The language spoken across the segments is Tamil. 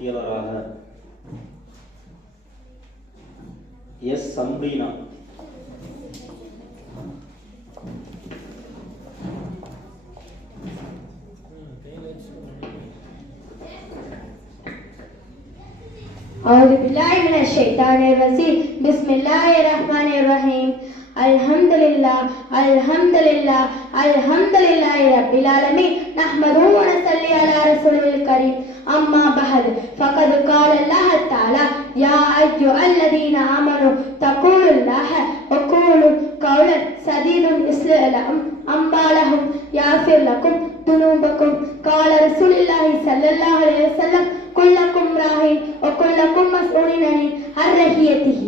போட்டியாளராக எஸ் சம்பீனா. أعوذ بالله من الشيطان الرجيم بسم الله الرحمن الرحيم الحمد لله الحمد لله الحمد لله رب العالمين نحمده ونصلي على رسوله الكريم أما بعد فقد قال الله تعالى يا أيها الذين آمنوا اتقوا الله وقولوا قولا سديدا يصلح لكم أعمالكم يغفر لكم ذنوبكم قال رسول الله صلى الله عليه وسلم كلكم راع وكلكم مسؤول عن رعيته.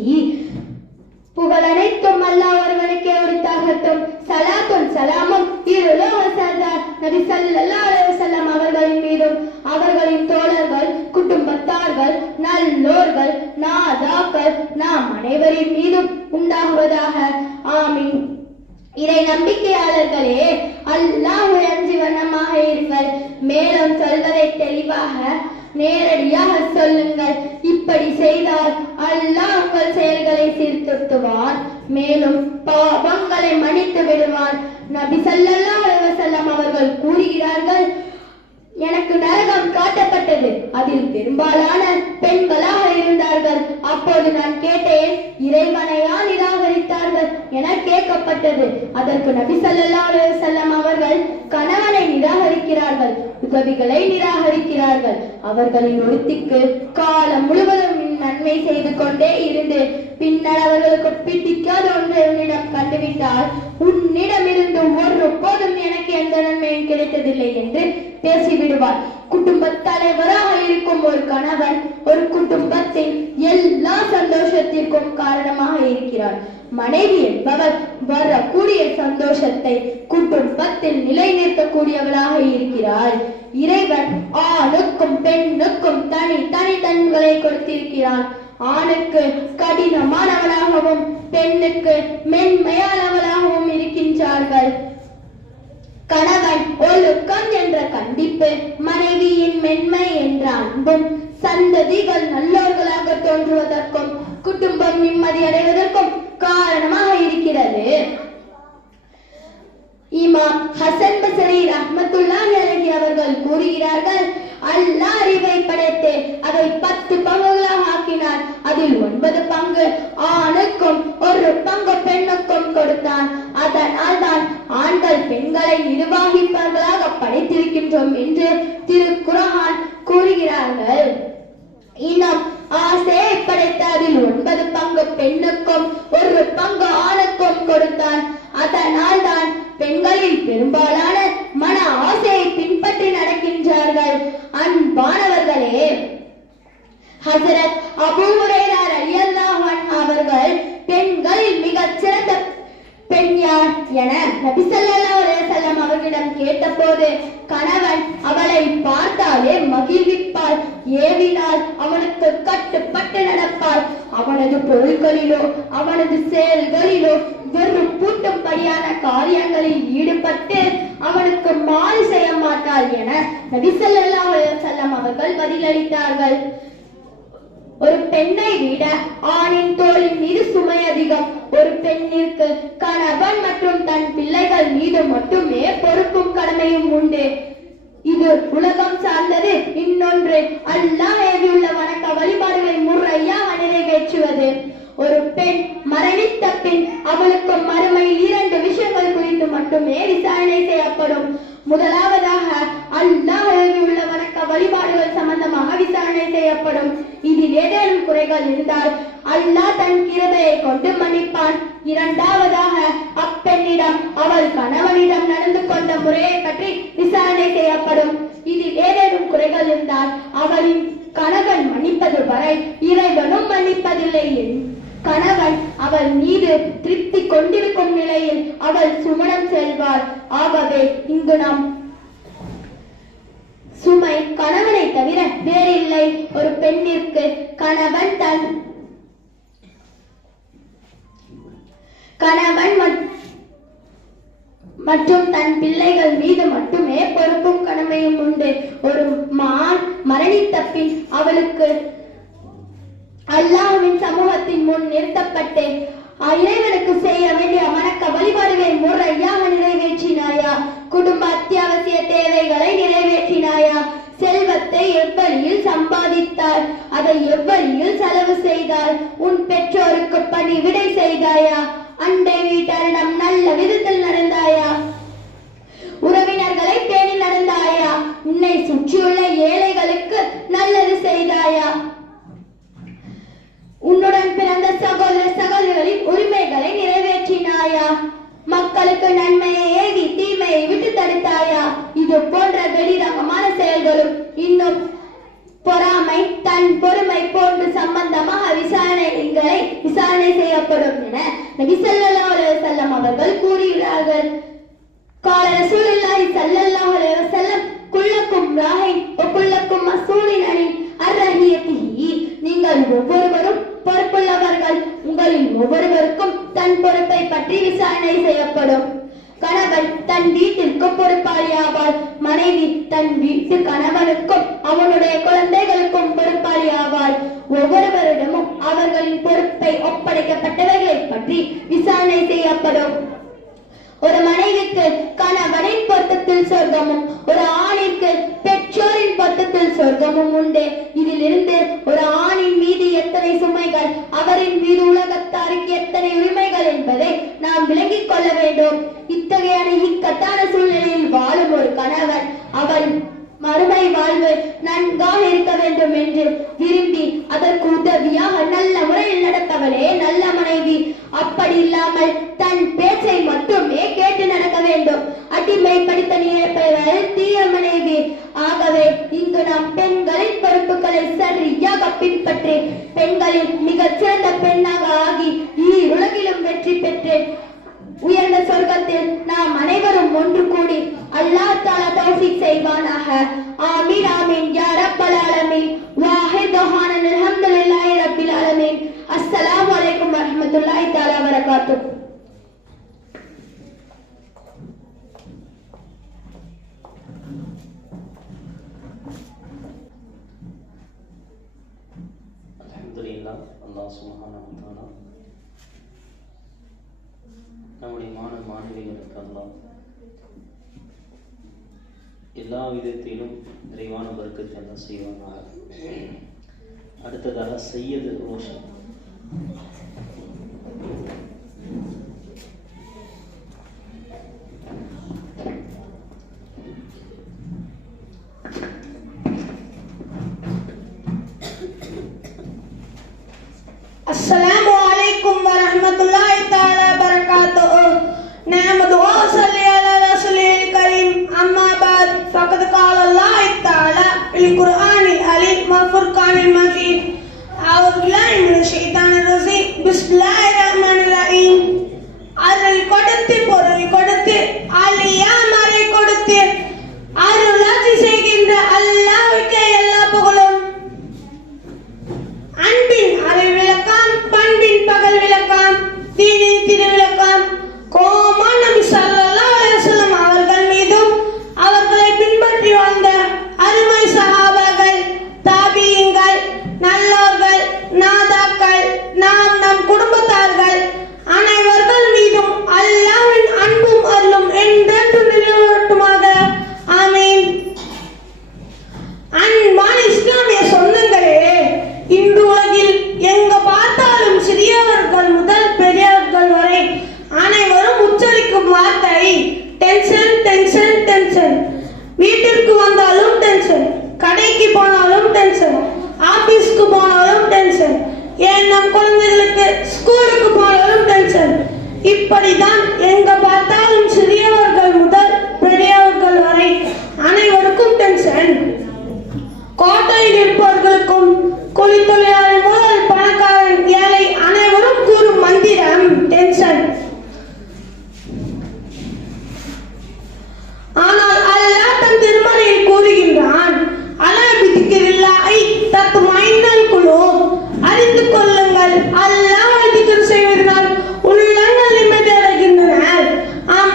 புகழ் அனைத்தும் அல்லாஹ் ஒருவனுக்கே உரித்தாகட்டும். சலாத்தும் சலாமும் இருலோக சர்தார் நபி ஸல்லல்லாஹு அலைஹி வஸல்லம் அவர்களின் மீதும் அவர்களின் தோழர்கள், குடும்பத்தார்கள், நல்லோர்கள், நாதாக்கள் நாம் அனைவரின் மீதும் உண்டாகுவதாக. ஆமீன். இறை நம்பிக்கையாளர்களே, அல்லாஹ்வை அஞ்சி வண்ணமாக இருங்கள். மேலும் சொல்வதை தெளிவாக நேரடியாக சொல்லுங்கள். இப்படி செய்தால் அல்லாஹ் உங்கள் செயல்களை சீர்திருத்துவான், மேலும் பாவங்களை மன்னித்து விடுவான். நபி ஸல்லல்லாஹு அலைஹி வஸல்லம் அவர்கள் கூறுகிறார்கள், எனக்கு நரகம் காட்டப்பட்டது. அதில் பெரும்பாலான பெண்களாக இருந்தார்கள். அப்போது நான் கேட்டேன், இறைவனையா நிராகரித்தார்கள் என கேட்கப்பட்டது. அதற்கு நபி ஸல்லல்லாஹு அலைஹி வஸல்லம் அவர்கள் கணவனை நிராகரிக்கிறார்கள், உதவிகளை நிராகரிக்கிறார்கள். அவர்களின் ஒருத்திக்கு காலம் முழுவதும் நன்மை செய்து கொண்டே இருந்து பின்னர் அவர்களுக்கு பிடிக்காத ஒன்றை உன்னிடம் கண்டுவிட்டால் உன்னிடமிருந்து ஒரு போதும் எனக்கு எந்த நன்மையும் கிடைத்ததில்லை என்று பேசிவிடுவார். குடும்ப தலைவராக இருக்கும் ஒரு கணவன் ஒரு குடும்பத்தின் எல்லா சந்தோஷத்திற்கும் காரணமாக இருக்கிறார். மனைவி என்பவர் வரக்கூடிய சந்தோஷத்தை குடும்பத்தில் நிலைநிறுத்தக்கூடியவளாக இருக்கிறார். இறைவன் ஆணுக்கும் பெண்ணுக்கும் தனி தனி தன்மைகளை கொடுத்திருக்கிறான். ஆணுக்கு கடினமானவளாகவும் பெண்ணுக்கு மென்மையானவளாகவும் இருக்கின்றார்கள். கணவன் ஒழுக்கம் என்ற கண்டிப்பு, மனைவியின் மென்மை என்ற அன்பும் சந்ததிகள் நல்லோர்களாக தோன்றுவதற்கும் குடும்பம் நிம்மதி அடைவதற்கும் காரணமாக இருக்கிறது. இமாம் ஹசன் பஸ்ரி ரஹ்மத்துல்லாஹி அலைஹி அவர்கள் கூறுகிறார்கள், அல்லாஹ் அறிவை படைத்து அதை 10 பங்குகளாக ஆக்கினார். அதில் 9 பங்கு ஆணுக்கும் 1 பங்கு பெண்ணுக்கும் கொடுத்தான். அதனால் தான் ஆண்கள் பெண்களை நிர்வாகிப்பவர்களாக படைத்திருக்கின்றோம் என்று திருக்குர்ஆன் கூறுகிறார்கள். இன்னும் ஆசையை படைத்த அதில் 9 பங்கு பெண்ணுக்கும் 1 பங்கு ஆணுக்கும் கொடுத்தான். அதனால் தான் பெண்களில் பெரும்பாலான மன ஆசையை பின்பற்றி நடக்கின்றார்கள். அன்பானவர்களே, ஹஜ்ரத் அபூ ஹுரைரா ரலியல்லாஹு அன்ஹு அவர்கள் பெண்களில் மிகச் சிறந்த பெண் யார் என நபி ஸல்லல்லாஹு அலைஹி வஸல்லம் அவர்களிடம் கேட்டபோது, கணவன் அவளை பார்த்தாலே மகிழ்விப்பாள், ஏவினால் அவனுக்கு கட்டுப்பட்டு நடப்பாள், அவனது பொருள்களிலோ அவனது செயல்களிலோ வெறும் பூட்டும்படியான காரியங்களில் ஈடுபட்டு அவனுக்கு மாறு செய்ய மாட்டாள் என நபி ஸல்லல்லாஹு அலைஹி வஸல்லம் அவர்கள் பதிலளித்தார்கள். ஒரு பெண்ணை விட ஆணின் தோளின் மீது சுமை அதிகம். ஒரு பெண்ணிற்கு கணவன் மற்றும் தன் பிள்ளைகள் மீது மட்டுமே பொறுப்பும் கடமையும் உண்டு. இது உலகம் சார்ந்தது. இன்னொன்று அல்லாஹ் ஏவியுள்ள வணக்க வழிபாடுகளை முறையாக நிறைவேற்றுவது. ஒரு பெண் மரணித்த பின் அவளுக்கு மறுமையில் 2 விஷயங்கள் குறித்து மட்டுமே விசாரணை செய்யப்படும். முதலாவதாக அல்லாஹ் ஏவியுள்ள வணக்க வழிபாடுகள் சம்பந்தமாக விசாரணை செய்யப்படும். இதில் ஏதேனும் குறைகள் இருந்தால் அல்லாஹ் தன் கிருபையை கொண்டு மன்னிப்பான். இரண்டாவதாக அப்பெண்ணிடம் அவள் கணவனிடம் நடந்து கொண்ட முறையை பற்றி விசாரணை செய்யப்படும். இதில் ஏதேனும் குறைகள் இருந்தால் அவளின் கணவன் மன்னிப்பது வரை இறைவனும் மன்னிப்பதில்லை. கணவன் அவள் மீது திருப்தி கொண்டிருக்கும் நிலையில் அவள் சுமணம் செல்வாள். ஆகவே இங்கு நாம் சுமை கணவனை தவிர வேறில்லை. ஒரு பெண்ணிற்கு கணவன் மற்றும் தன் பிள்ளைகள் மீது மட்டுமே பொறுப்பும் கடமையும் உண்டு. ஒரு மரணித்த பின் அவளுக்கு அல்லாஹ்வின் சமூகத்தின் முன் நிறுத்தப்பட்டு இறைவனுக்கு செய்ய வேண்டிய வணக்க வழிபாடுகளை முறையாக நிறைவேற்றினாயா? குடும்ப அத்தியாவசிய தேவைகளை நிறைவேற்றினாயா? செல்வத்தை எவ்வழியில் சம்பாதித்தாய்? அதை எவ்வழியில் செலவு செய்தாய்? உன் பெற்றோருக்கு பணிவிடை செய்தாயா? அண்டை வீட்டாரிடம் நல்ல விதத்தில் நடந்தாயா? உறவினர்களை பேணி நடந்தாயா? உன்னை சுற்றியுள்ள ஏழைகளுக்கு நல்லது செய்தாயா? உன்னுடன் பிறந்த சகோதர சகோதரிகளின் உரிமைகளை நிறைவேற்றினாயா? மக்களுக்கு நன்மையை ஏவி தீமையை விட்டு தடுத்தாயா? இது போன்ற வெளிரங்கமான செயல்களும் இன்னும் பொறாமை, தன் பொறுமை போன்று சம்பந்தமாக விசாரணை செய்யப்படும் என நபி ஸல்லல்லாஹு அலைஹி வஸல்லம் அவர்கள் கூறுகிறார்கள். قال رسول الله صلى الله عليه وسلم كلكم راع وكلكم مسؤول عن رعيته. நீங்கள் ஒவ்வொருவரும் பொறுப்புள்ளவர்கள், உங்களில் ஒவ்வொருவருக்கும் தன் பொறுப்பை பற்றி விசாரணை செய்யப்படும். கணவன் தன் வீட்டிற்கு பொறுப்பாளியாவார், மனைவி தன் வீட்டு கணவனுக்கும் அவனுடைய குழந்தைகளுக்கும் பொறுப்பாளியாவார். ஒவ்வொருவரிடமும் அவர்களின் பொறுப்பை ஒப்படைக்கப்பட்டவைகளை பற்றி விசாரணை செய்யப்படும். ஒரு மனைவிக்கு கணவனின் பொருத்தத்தில் சொர்க்கமும் ஒரு ஆணிற்கு பெற்றோரின் பொருத்தத்தில் சொர்க்கமும் உண்டு. இதிலிருந்து ஒரு ஆணின் மீது எத்தனை சுமைகள், அவரின் மீது உலகத்தாருக்கு எத்தனை உரிமைகள் என்பதை நாம் விளங்கிக் கொள்ள வேண்டும். இத்தகையான இக்கட்டான சூழ்நிலையில் வாழும் ஒரு கணவன் அவன் மறுமை வாழ்வு நன்காக இருக்க வேண்டும் என்று விரும்பி அதற்கு உதவியாக நல்ல முறையில் நடப்பவளே நல்ல மனைவி. அப்படி இல்லாமல் தன் பேச்சை மட்டுமே கேட்டு நடக்க வேண்டும். அடிமைப்படுத்த நினைப்பவள் தீய மனைவி. ஆகவே இங்கு நாம் பெண்களின் பொறுப்புகளை சரியாக பின்பற்றி பெண்களில் மிகச் சிறந்த பெண்ணாக ஆகி உலகிலும் வெற்றி பெற்று உயர்ந்த சொர்க்கத்தில் நாம் அனைவரும் ஒன்று கூடி அல்லாஹ் தஆலா தௌஃபீக் செய்வானாக. ஆமீன் ஆமீன் யா ரப்பல் ஆலமீன். வாஹித் துஹானன் அல்ஹம்துலில்லாஹி ரப்பில் ஆலமீன். அஸ்ஸலாமு அலைக்கும் வரஹ்மத்துல்லாஹி தஆலா வபரகாத்துஹு. அல்ஹம்துலில்லாஹ். அல்லாஹ் சுப்ஹானஹு வ தஆலா நம்முடைய மாணவிகளுக்கு அல்லாஹ் எல்லா விதத்திலும் நிறைவான பரக்கத்தை எல்லாம் செய்வாங்க. அடுத்ததாக சையது ரோஷன். अस्सलामु अलैकुम वरहमतुल्लाहि तआला बरकातुहू। नहमदु व नसल्ली अला रसूलिल करीम। अम्मा बाद फक़द क़ाल अल्लाह तआला फिल कुरआनिल अलीम व फुरक़ानिल मजीद। अऊज़ु बिल्लाहि मिनश ஷைத்தானிர் ரஜீம்। பிஸ்மில்லாஹிர் ரஹ்மானிர் ரஹீம்। அருள் கொடுத்து பொருள் கொடுத்து அழியாமறை கொடுத்து அருளாட்சி செய்கின்ற அல்லாஹ்வுக்கே எல்லா புகழும். அன்பின் அரை விளக்காம், பண்பின் பகல் விளக்காம், தீனின் திருவிளக்காம் கோமான் நபி ஸல்லல்லாஹு அலைஹி வஸல்லம் அவர்கள் மீதும் அவர்களை பின்பற்றி வாழ்ந்த அருமை சஹாபாக்கள், தாபியீன்கள், நல்லோர்கள், நாதாக்கள், நம் குடும்பத்தார்கள் அனைவர்கள் மீதும் அல்லாஹ்வின் அன்பும் அருளும் என்றென்றும் நிலவட்டுமாக. ஆமீன். அன்பான இஸ்லாமிய சொந்தங்களே, இன்று உலகில் எங்க பார்த்தாலும் சிறியவர்கள் முதல் பெரியவர்கள் வரை அனைவரும் உச்சரிக்கும் வார்த்தை டென்ஷன் டென்ஷன் டென்ஷன். வீட்டிற்கு வந்தாலும் டென்ஷன், கடைக்கு போனாலும் டென்ஷன், ஆபீஸ்க்கு போனாலும் டென்ஷன், ஏன் நம் குழந்தைகளுக்கு ஸ்கூலுக்கு போனாலும் டென்ஷன். இப்படிதான் எங்க பார்த்தாலும் சிறியவர்கள் முதல் பெரியவர்கள் வரை அனைவருக்கும் டென்ஷன். கோட்டையில் இருப்பவர்களுக்கும் கூலித்தொழிலாளி முதல் பணக்காரன் ஏழை அனைவரும் கூறும் மந்திரம் டென்ஷன். ஆனால் அல்லாஹ் தன் திருமறையில் கூறுகின்றான், அலா பிதிக்ரில்லாஹி தத்மைனுல் குலூப். அறிந்து கொள்ளுங்கள், அல்லாஹ்வை திக்ர் செய்வதனால் உள்ளங்கள் நிம்மதி அடைகின்றன. ஆம்,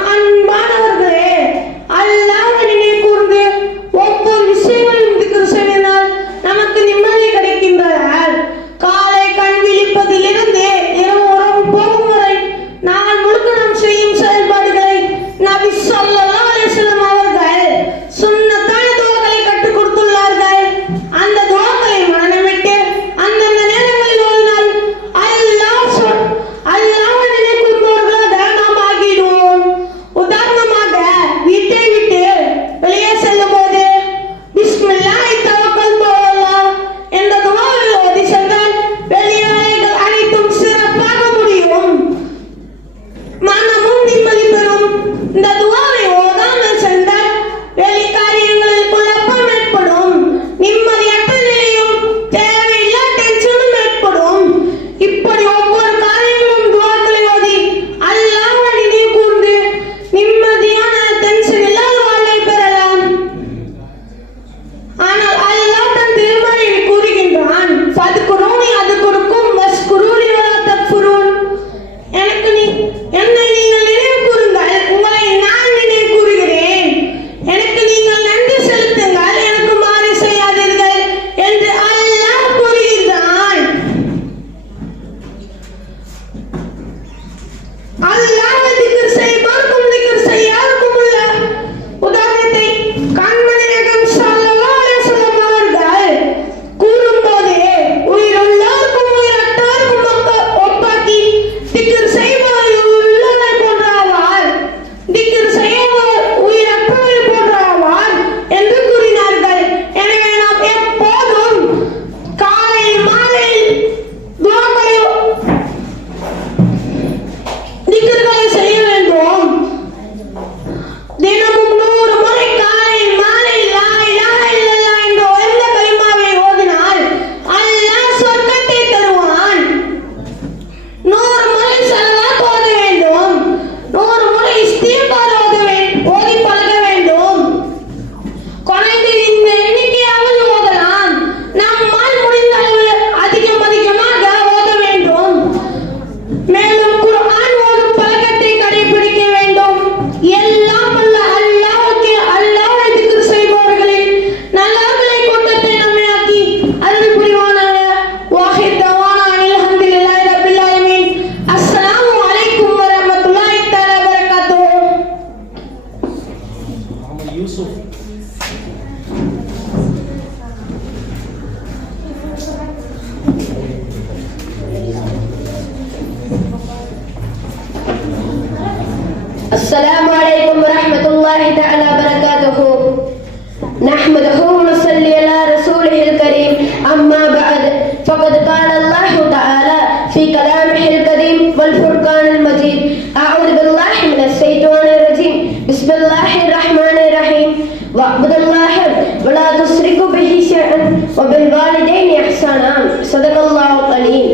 الله ولا تشركوا به شيئا وبالوالدين إحسانا صدق الله العليم.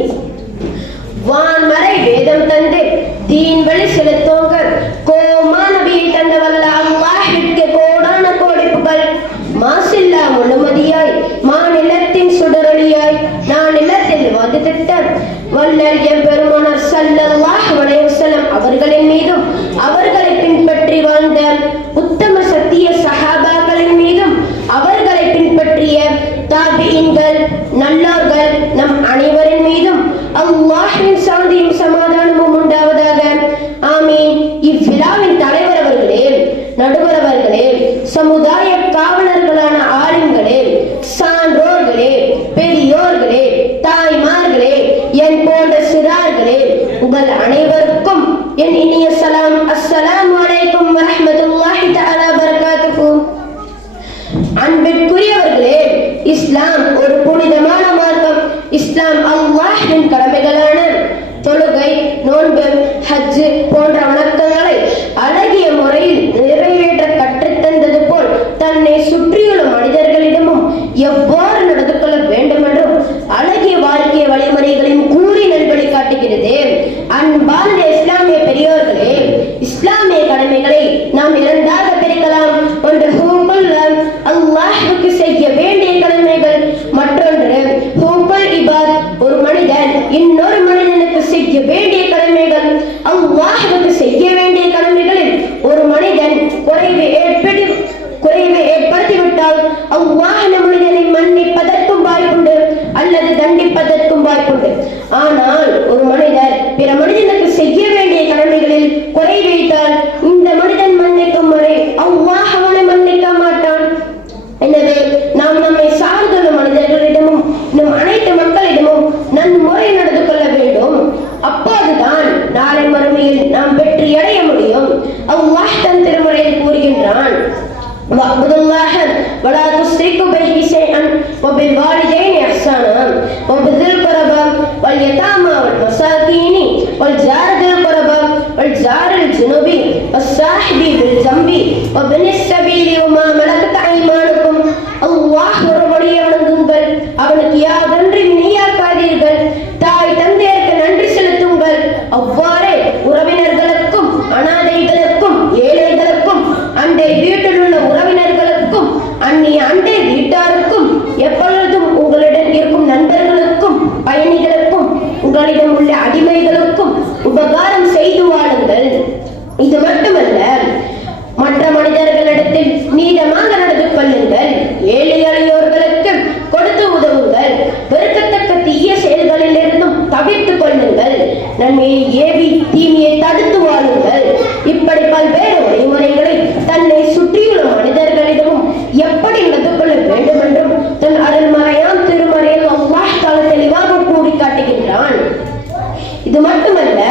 வான்மறை வேதம் தந்து தீன் வழி செலுத்தோங்க கோமா நபியை தந்தவல்ல அல்லாஹ்விற்கு கோடான கோடி புகழ். மாசில்லா முழுமதியாய் மாநிலத்தின் சுடரொளியாய் நான் நிலத்தில் வதித்திட்ட வல்லல் எம்பெருமானார் ஸல்லல்லாஹு அலைஹி வஸல்லம் அவர்களின் மீதும் அவர்களை பின்பற்றி வாழ்ந்த உத்தம சத்திய சஹாபாக்களின் மீதும் அவர்களை பின்பற்றிய தாபிஈன்கள் நல்லோர்கள் நம் அனைவரின் மீதும் அல்லாஹ்வின் சாந்தியும் சமாதானமும் உண்டாவதாக. ஆமீன். இவ்விழாவின் தலைவர் அவர்களே, நடுவர் அவர்களே, சமுதாய காவலர்களான ஆலிம்களே, சான்றோர்களே, பெரியோர்களே, தாய்மார்களே, என் போன்ற சிறார்களே, உங்கள் அனைவருக்கும் என் இனிய சலாம். அஸ்ஸலாமு அலைக்கும் வரஹ்மத்துல்லாஹி தஆலா பரகாத்துஹு. அன்பிற்குரியவர்களே, இஸ்லாம் ஒரு புனிதமான மார்க்கம். இஸ்லாம் அல்லாஹ்வின் கடமைகளான தொழுகை, நோன்பு, ஹஜ் போன்ற வணக்கங்களை அழகிய முறையில் நிறைவேற்ற கற்றுத்தந்தது போல் தன்னை சுற்றியுள்ள மனிதர்களிடமும் எவ்வாறு நடந்து கொள்ள வேண்டும் என்றும் அழகிய வாழ்க்கை வழிமுறைகளையும் கூறி நல்வழி காட்டுகிறது. அன்பார்ந்த இஸ்லாமிய பெரியோர்களே, இஸ்லாமிய கடமைகளை நாம் இரண்டாக பிரிக்கலாம். ஒன்று அல்லாஹ்வுக்கு செய்ய வேண்டிய கடமைகள், மற்றொன்று ஹுக்குல் இபாத், ஒரு மனிதன் இன்னொரு மனிதனுக்கு செய்ய வேண்டிய கடமைகள். அல்லாஹ்வுக்கு செய்ய வேண்டிய கடமைகளில் ஒரு மனிதன் குறைவை ஏற்படுத்திவிட்டால் அல்லாஹ் மனிதனை மன்னிப்பதற்கும் வாய்ப்புண்டு அல்லது தண்டிப்பதற்கும் வாய்ப்புண்டு. ஆனால் ஒரு மனிதர் பிற மனிதனுக்கு செய்ய வேண்டிய கடமைகளில் குறை வைத்தால் இந்த மனிதன் மன்னிக்கும் வரை அல்லாஹ் அவனை மன்னிக்க மாட்டான். எனவே நாம் நம்மை சார்ந்துள்ள மனிதர்களிடமும் நம் அனைத்து மக்களிடமும் நன்முறை நடந்து கொள்ள வேண்டும். அப்போதுதான் நாளை மறுமையில் நாம் வெற்றி அடைய முடியும். அல்லாஹ் தன் திருமறையில் கூறுகின்றான், வஅ்புதுல்லாஹ வலா துஷ்ரிகு பிஹி ஷைஅன் வபில்வாலிதைனி இஹ்சானா வபிதில் குர்பா வல் யதாமா வல் மசாகீனி வல் ஜாரில் குர்பா வல் ஜாரில் ஜுனுபி வஸ்ஸாஹிபி பில் ஜம்பி வபினிஸ் ஸபீலி வமா மலகத் ஐமானுக்கும். அல்லாஹ் ஒருவனையே வணங்குங்கள், அவனுக்கு யாதொன்று இணையாக்காதீர்கள், தாய் தந்தையருக்கு நன்றி செலுத்துங்கள். அவ்வாறே உறவினர்களுக்கும் அனாதைகளுக்கும் ஏழைகளுக்கும் அண்டை வீட்டில் உள்ள உறவினர்களுக்கும் அந்நிய அண்டை வீட்டாருக்கும் எப்பொழுதும் உங்களிடம் இருக்கும் நண்பர்களுக்கும் பயணிகளுக்கும் உங்களிடம் உள்ள அடிமைகளுக்கும் உபகாரம் செய்து வாழுங்கள். இது மட்டுமல்ல, மற்ற மனிதர்களிடத்தில் நீதமாக நடந்து கொள்ளுங்கள், ஏழை எளியோர்களுக்கு கொடுத்து உதவுங்கள், வெறுக்கத்தக்க தீய செயல்களில் இருந்தும் தவிர்த்து கொள்ளுங்கள், நன்மையை ஏவி தீமையை தடுத்து வாழுங்கள். இப்படி பல்வேறு வழிமுறைகளை தன்னை சுற்றியுள்ள மனிதர்களிடமும் எப்படி நடந்து கொள்ள வேண்டும் என்றும் தன் அருள்மறையாம் திருமறையில் அல்லாஹ் தஆலா தெளிவாக கூறி காட்டுகின்றான். இது மட்டுமல்ல,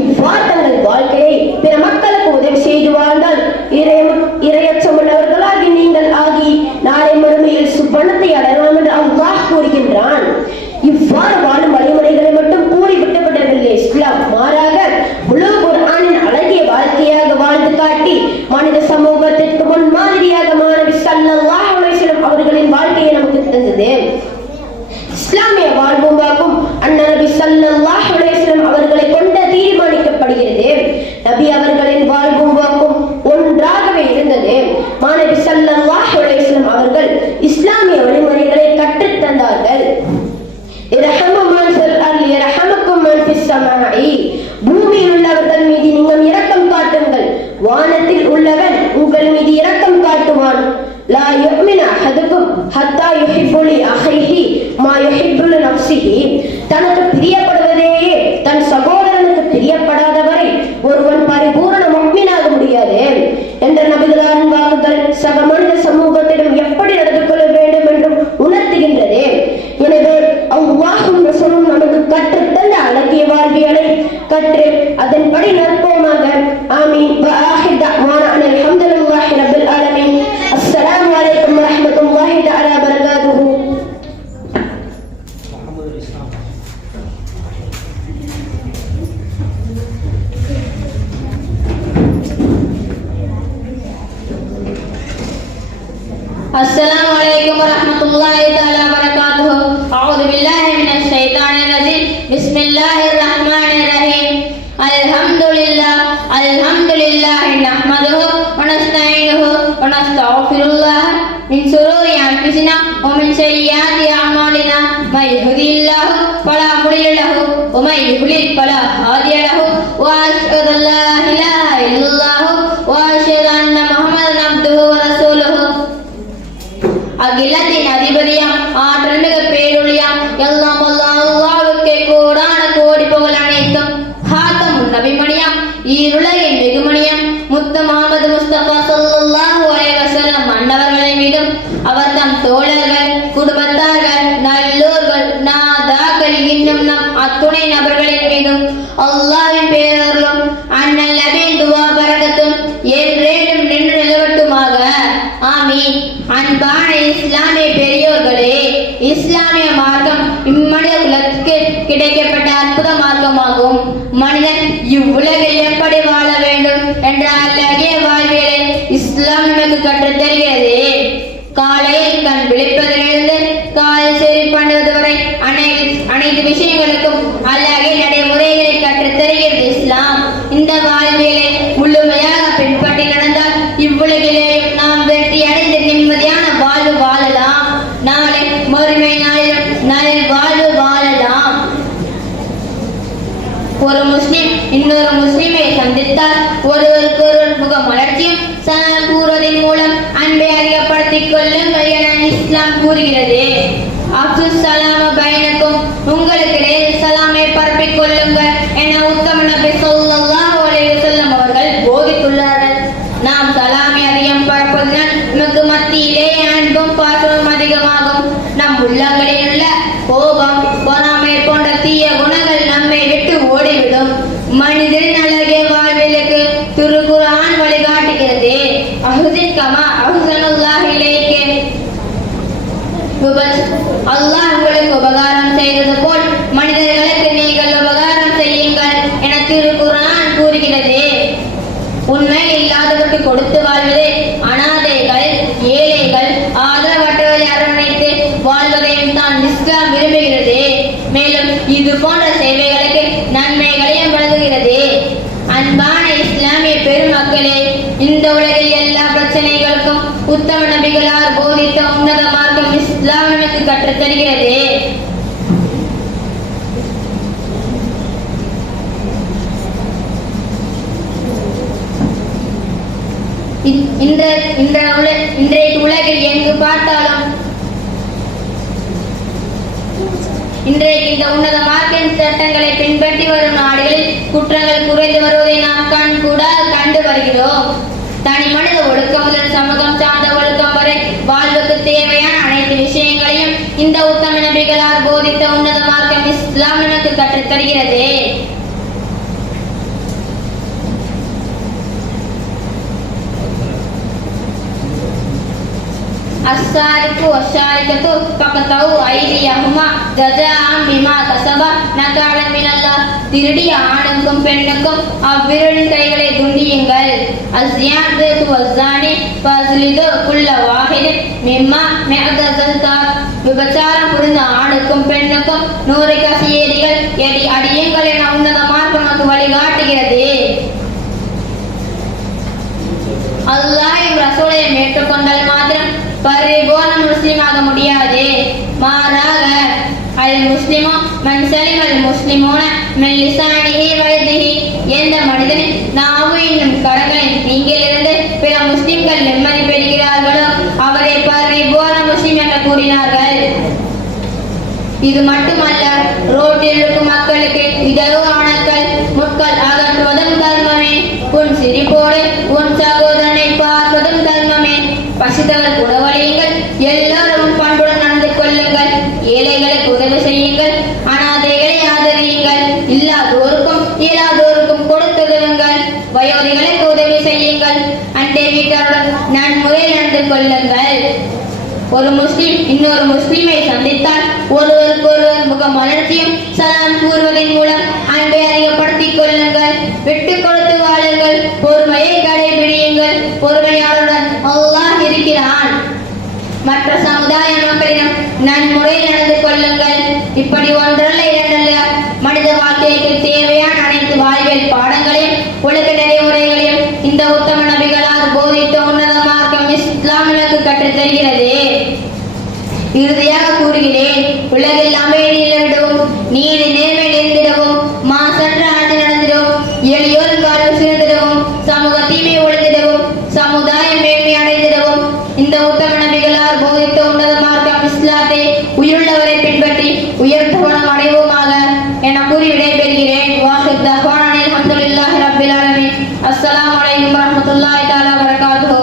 இவ்வாறு தங்கள் வாழ்க்கையை பிற மக்களுக்கு உதவி செய்து வாழ்ந்தால் இரையச்சமுள்ளவர்களாகி நீங்கள் ஆகி நாளை மறுமையில் சுப்பனத்தை அடையலாம் என்று அல்லாஹ் கூறுகின்றான். இவ்வாறு வாழும் வழிமுறைகளை மட்டும் கூறி விட்டுவிடவில்லை இஸ்லாம். மாறாக முழு குர்ஆனின் அழகிய வாழ்க்கையாக வாழ்ந்து காட்டி மனித சமூகத்திற்கு முன் மாதிரியாக மாணவி ஸல்லல்லாஹு அலைஹி வஸல்லம் அவர்களின் வாழ்க்கையை நமக்கு தந்தது. இஸ்லாமிய வாழ்வும் வாக்கும் அந்நபி ஸல்லல்லாஹு அலைஹி வஸல்லம் அவர்களை கொண்டு தீர்மானிக்கப்படுகிறது. நபி அவர்களின் வாழ்வும் வாக்கும் ஒன்றாகவே இருந்தது. மாணவி ஸல்லல்லாஹு அலைஹி வஸல்லம் அவர்கள் இஸ்லாமிய வழிமுறைகளை கற்றுத் தந்தார்கள். பூமியில் உள்ளவர்கள் மீது நீங்கள் இரக்கம் காட்டுங்கள், வானத்தில் உள்ளவன் உங்கள் மீது இரக்கம் காட்டுவான். லா யுமினு அஹதுக்கும் ஹத்தா யுஹிப்பு லி அஹீஹி மா யுஹிப்பு லி நஃப்ஸிஹி. தனக்கு பிரியப்படுவதையே தன் சகோதரனுக்கு பிரியப்படாதவரை ஒருவன் பரிபூரண முஃமினாக முடியாது என்ற நபிகளாரின் வாக்குகள் சக மனித சமூகத்திடம் எப்படி நடந்து கொள்ள வேண்டும் என்றும் உணர்த்துகின்றது. எனவே அல்லாஹ்வும் ரசூலும் நமக்கு கற்றுத்தந்த அழகிய வாழ்வியலை கற்று அதன்படி நடப்போமாக. ஆமீன். வஆஹிர் தஅவானா அல்ஹம்துலில்லாஹி ரப்பில் ஆலமீன். அஸ்ஸலாமு அலைக்கும் வரஹ்மத்துல்லாஹி தஆலா வபரகாத்துஹு. السلام عليكم ورحمة الله تعالى وبركاته. أعوذ بالله من الشيطان الرجيم. بسم الله الرحمن الرحيم. الحمد لله نحمده ونستعينه ونستغفر الله من شرور أنفسنا ومن سيئات أعمالنا. من يهده الله فلا مضل له ومن يضلل فلا هادي له. وأشهد أن لا إله إلا الله وأشهد أن محمدا عبده ورسوله. அகிலத்தின் அதிபதியாம் ஆற்றல் மிகு பேரொழியாம் எல்லாம் அல்லாஹ்வுக்கே கோடான கோடி புகழ் அனைத்தும். ஹாத்தமுன் நபிமணியாம் ஈருலகின் வெகுமணியாம் முத்து முஹம்மது முஸ்தபா ஸல்லல்லாஹு அலைஹி வஸல்லம் அன்னவர்களின் மீதும் அவர் தம் தோழர்கள் குடும்பத்தார்கள் நல்லோர்கள் நாதாக்கள் இன்னும் நம் அத்துணை நபர்களின் மீதும் அல்லாஹ்வின் பேரருளும் அண்ணல் நபியின் துவா பரக்கத்தும் என்றேனும் நின்று நிலவட்டுமாக. ஆமீன். அன்பான இஸ்லாமிய பெரியோர்களே, இஸ்லாமிய மார்க்கம் இம்மனித குலத்துக்கு கிடைக்கப்பட்ட அற்புத மார்க்கமாகும். மனிதன் இவ்வுலகில் எப்படி வாழ வேண்டும் என்ற அழகிய வாழ்வியலை இஸ்லாம் நமக்கு கற்றுத் தருகிறது. காலையில் கண் விழிப்பதிலிருந்து காலை சரி பண்ணுவது வரை அனைத்து விஷயங்களுக்கும் அழகிய நடைமுறைகளை கற்றுத் தருகிறது இஸ்லாம். இந்த வாழ்வியலை முழுமையாக பின்பற்றி நடந்தால் இவ்வுலகிலேயும் நாம் வெற்றி அடைந்து நிம்மதியான வாழ்வு வாழலாம். நாளை மறுமை நாளிலும் நாளில் வாழ்வு வாழலாம். ஒரு முஸ்லிம் இன்னொரு முஸ்லிமை சந்தித்தால் ஒருவருக்கொருவர் முக மலர்ச்சியும் சலாம் கூறுவதன் மூலம் அன்பை அதிகப்படுத்திக் கொள்ளுங்கள் என இஸ்லாம் கூறுகிறது. அப்துல் சலாம பைனக்கும், உங்களுக்கிடையே சலாமை பரப்பிக் கொள்ளுங்கள் என உத்தம நபி ஸல்லல்லாஹு அலைஹி வஸல்லம் அவர்கள் போதித்துள்ளார்கள். நாம் சலாமை அதிகம் பரப்புவதனால் நமக்கு மத்தியிலே அன்பும் பாசமும் அதிகமாகும். நம் உள்ளங்களில் உள்ள கோபம் பொறாமை போன்ற தீய குணங்கள் நம்மை விட்டு ஓடிவிடும். மனிதரின் அழகிய வாழ்விலுக்கு திருக்குர்ஆன் வழிகாட்டுகிறது. அஹ்ஸின் கமா அஹ்ஸனல்லாஹு இலைக்க, அல்லாஹ் உங்களுக்கு உபகாரம் செய்தது போல் மனிதர்களுக்கு நீங்கள் உபகாரம் செய்யுங்கள் என திருக்குர்ஆன் கூறுகிறது. உண்மை இல்லாதவருக்கு கொடுத்து வாழ்வதே, அனாதைகள் ஏழைகள் ஆதரவற்றவர்களை அரவணைத்து வாழ்வதையும் தான் இஸ்லாம் விரும்புகிறது. மேலும் இது போன்ற சேவைகளுக்கு நன்மைகளையும் வழங்குகிறது. அன்பான இஸ்லாமிய பெருமக்களே, இந்த உலகில் எல்லா பிரச்சனைகளுக்கும் உத்தம நபிகளார் போதித்த உன்னத மார்க்கம் இஸ்லாம் நமக்கு கற்றுத் தருகிறது. இன்றைய உலகில் எங்கு பார்த்தாலும் இன்றைக்கு இந்த உன்னத மார்க்கின் சட்டங்களை பின்பற்றி வரும் நாடுகளில் குற்றங்கள் குறைந்து வருவதை நாம் கண்டு வருகிறோம். தனி மனித ஒழுக்கம் முதல் சமூகம் சார்ந்த ஒழுக்கம் வரை வாழ்வுக்கு தேவையான அனைத்து விஷயங்களையும் இந்த உத்தம நபிகளார் போதித்த உன்னத மார்க்கம் இஸ்லாம் நமக்கு கற்றுத் தருகிறது. அஸ்ஸாரிக்கு வஸ்ஸாரிகத்து ஃபக்தவு ஐதியஹுமா ஜஸாஅன் பிமா கஸபா நகாலன் மினல்லாஹ். திருடிய ஆணுக்கும் பெண்ணுக்கும் அவ்விரலின் கைகளை துண்டியுங்கள். அஸ்ஸியானத்து வஸ்ஸானி ஃபஸ்லிது குல்ல வாஹிதின் மிம்மா மிஅதஸல்தார். விபச்சாரம் புரிந்த ஆணுக்கும் பெண்ணுக்கும் 100 கசியேரிகள் அடியுங்கள் என உன்னத மார்க்கம் நமக்கு வழிகாட்டுகிறது. அல்லாஹ்வின் ரசூலையும் ஏற்றுக்கொண்டால் மாத்திரம் பரிபூர்ண முஸ்லிமாக முடியாது. மாறாக அல் முஸ்லிமோ மன் சலிமல் முஸ்லிமூன மின் லிசானிஹி வ யதிஹி, எந்த மனிதனின் நாவு என்னும் கரங்களின் தீங்கிலிருந்து பிற முஸ்லிம்கள் நிம்மதி பெறுகிறார்களோ அவரை பரிபூர்ண முஸ்லிம் என கூறினார்கள். இது மட்டுமல்ல, ரோட்டில் இருக்கும் மக்களுக்கு இதரோ அணக்கள் முட்கள் அகற்றுவதும் தர்மமே. உன் சிரிப்போடு உன் சகோதரனை பார்ப்பதும் தர்மமே. பசித்தவர் உணவளியுங்கள், எல்லாரும் பண்புடன் நடந்து கொள்ளுங்கள், ஏழைகளுக்கு உதவி செய்யுங்கள், அனாதைகளை ஆதரியுங்கள், இல்லாதோருக்கும் இயலாதோருக்கும் கொடுத்துதவுங்கள், வயோதிகளுக்கு உதவி செய்யுங்கள், அண்டை வீட்டாருடன் நன்முறையில் நடந்து கொள்ளுங்கள். ஒரு முஸ்லிம் இன்னொரு முஸ்லிமை சந்தித்தால் ஒருவருக்கொருவர் முக மலர்ச்சியும் சலாம் கூறுவதன் மூலம் அன்பை அதிகப்படுத்திக் கொள்ளுங்கள். விட்டு கொடுத்து வாழுங்கள், பொறுமையை கடைபிடியுங்கள். பொறுமையாளருடன் அல்லாஹ் இருக்கிறான். மற்ற சமுதாய மக்களிடம் நன்முறையில் நடந்து கொள்ளுங்கள். இப்படி ஒன்றல்ல இரண்டல்ல மனித வாழ்க்கைக்கு தேவையான அனைத்து வாழ்வியல் பாடங்களையும் ஒழுக்க நெறிமுறைகளையும் இந்த உத்தம நபிகளால் போதித்த உன்னத மார்க்கம் இஸ்லாம் நமக்கு கற்றுத் தருகிறது. இறுதியாக கூறுகிறேன், உலகில் அமைதி நிலவிடவும் நீதி நேர்மை நிறைந்திடவும் மாசற்ற ஆட்சி நடந்திடவும் எளியோர் காலம் சிறந்திடவும் சமூக தீமை ஒழிந்திடவும் சமுதாய மேன்மை அடைந்திடவும் இந்த உத்தம நபிகளால் போதித்த உன்னத மார்க்கம் இஸ்லாத்தை உயிருள்ளவரை பின்பற்றி உயர்த்தவனம் அடைவோமாக என கூறி விடைபெறுகிறேன். வாஹித் தஹ்வானா அல்ஹம்துலில்லாஹி ரப்பில் ஆலமீன். அஸ்ஸலாமு அலைக்கும் வரஹ்மத்துல்லாஹி தஆலா வபரகாத்துஹு.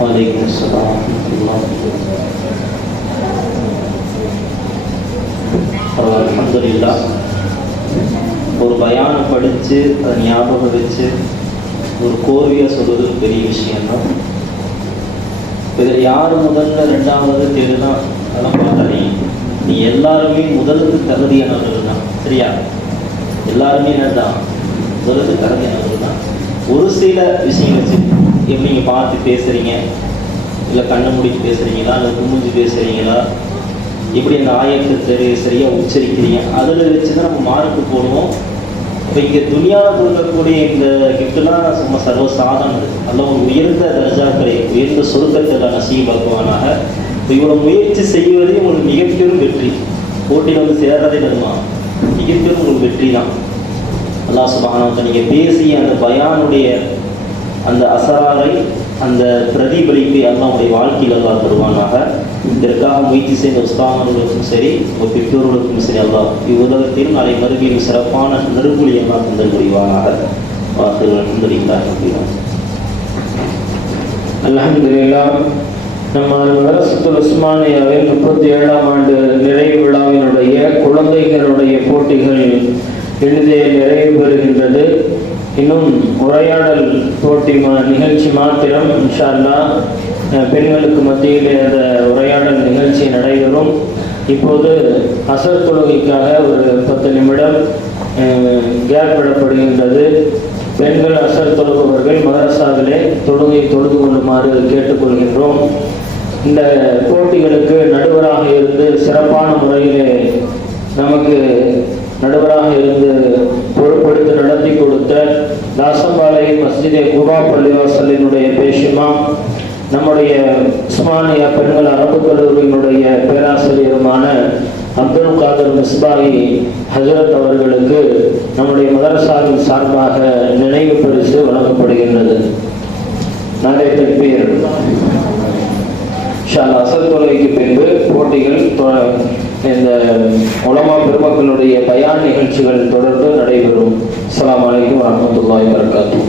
வலைக்கும் அஸ்ஸலாம் அல்ஹம்துலில்லாஹ். ஒரு பயானம் படித்து அதை ஞாபகம் வச்சு ஒரு கோர்வையாக சொல்வது பெரிய விஷயம்தான். இதில் யார் முதல்ல ரெண்டாவது தேடுதான் அதெல்லாம் பார்த்தாதீங்க. நீ எல்லாருமே முதலுக்கு தகுதியானவர்கள் தான். சரியா? எல்லாருமே என்னதான் முதலுக்கு தகுதியானவர்கள் தான். ஒரு சில விஷயம் வச்சு எப்படி நீங்கள் பார்த்து பேசுகிறீங்க, இல்லை கண்ணை முடிச்சு பேசுகிறீங்களா, இல்லை குமிஞ்சு பேசுகிறீங்களா, இப்படி அந்த ஆயத்தை சரியாக உச்சரிக்கிறீங்க, அதில் வச்சு தான் நம்ம மார்க்கு போடுவோம். இப்போ இங்கே துனியாவில் இருக்கக்கூடிய இந்த கிஃப்ட்லாம் சும்மா சர்வசாதாரணது. நல்ல ஒரு உயர்ந்த தர்ஜாக்களை உயர்ந்த சொருக்கத்தில் நசீபாக்குவானாக. இப்போ இவ்வளோ முயற்சி செய்வதே உங்களுக்கு மிகப்பெரும் வெற்றி. போட்டியில் வந்து சேர்றதே வருமா மிகப்பெரும் உங்களுக்கு வெற்றி தான். அல்லாஹ் சுப்ஹானஹு வ தஆலா நீங்கள் பேசிய அந்த பயானுடைய அந்த அசராரை அந்த பிரதிபலிப்பை அல்லாஹ்வுடைய வாழ்க்கையில் அல்லாஹ் தருவானாக. இதற்காக முயற்சி செய்த உஸ்தாதர்களுக்கும் சரி, உங்கள் பெற்றோர்களுக்கும் சரி, அல்லாஹ் இவ்வுலகத்திலும் நாளை மறுபடியும் சிறப்பான நெருங்குழி எல்லாம் தந்தல் புரிவானாக. அல்ஹம்துலில்லாஹ். நம்ம மதரசத்துல் உஸ்மானியாவின் 37ஆம் ஆண்டு நிறைவு விழாவினுடைய குழந்தைகளுடைய போட்டிகள் இனிதே நிறைவு பெறுகின்றது. இன்னும் உரையாடல் போட்டி நிகழ்ச்சி மாத்திரம் இன்ஷா அல்லாஹ் பெண்களுக்கு மத்தியில் அந்த உரையாடல் நிகழ்ச்சி நடைபெறும். இப்போது அசர் தொழுகைக்காக ஒரு 10 நிமிடம் கேப் விடப்படுகின்றது. பெண்கள் அசர் தொழுபவர்கள் மதரசாவிலே தொழுகை தொழுது கொள்ளுமாறு கேட்டுக்கொள்கின்றோம். இந்த போட்டிகளுக்கு நடுவராக இருந்து சிறப்பான முறையிலே நமக்கு நடுவராக இருந்து பொறுப்படுத்தி நடத்தி கொடுத்த தாசம்பாளையம் மஸ்ஜிதே குபா பள்ளிவாசலினுடைய பேஷிமா, நம்முடைய உஸ்மானியா பெண்கள் அரபு கல்லூரியினுடைய பேராசிரியருமான அப்துல் காதர் மிஸ்பாஹி ஹஜரத் அவர்களுக்கு நம்முடைய மதரசாவின் சார்பாக நினைவு பரிசு வழங்கப்படுகின்றது. நிறைய தக்பீர். அசர் தொழுகைக்கு பின்பு போட்டிகள் இந்த உலமா பெருமக்களுடைய பயான் நிகழ்ச்சிகள் தொடர்ந்து நடைபெறும். அஸ்ஸலாமு அலைக்கும் வரஹ்மத்துல்லாஹி வபரகாத்துஹு.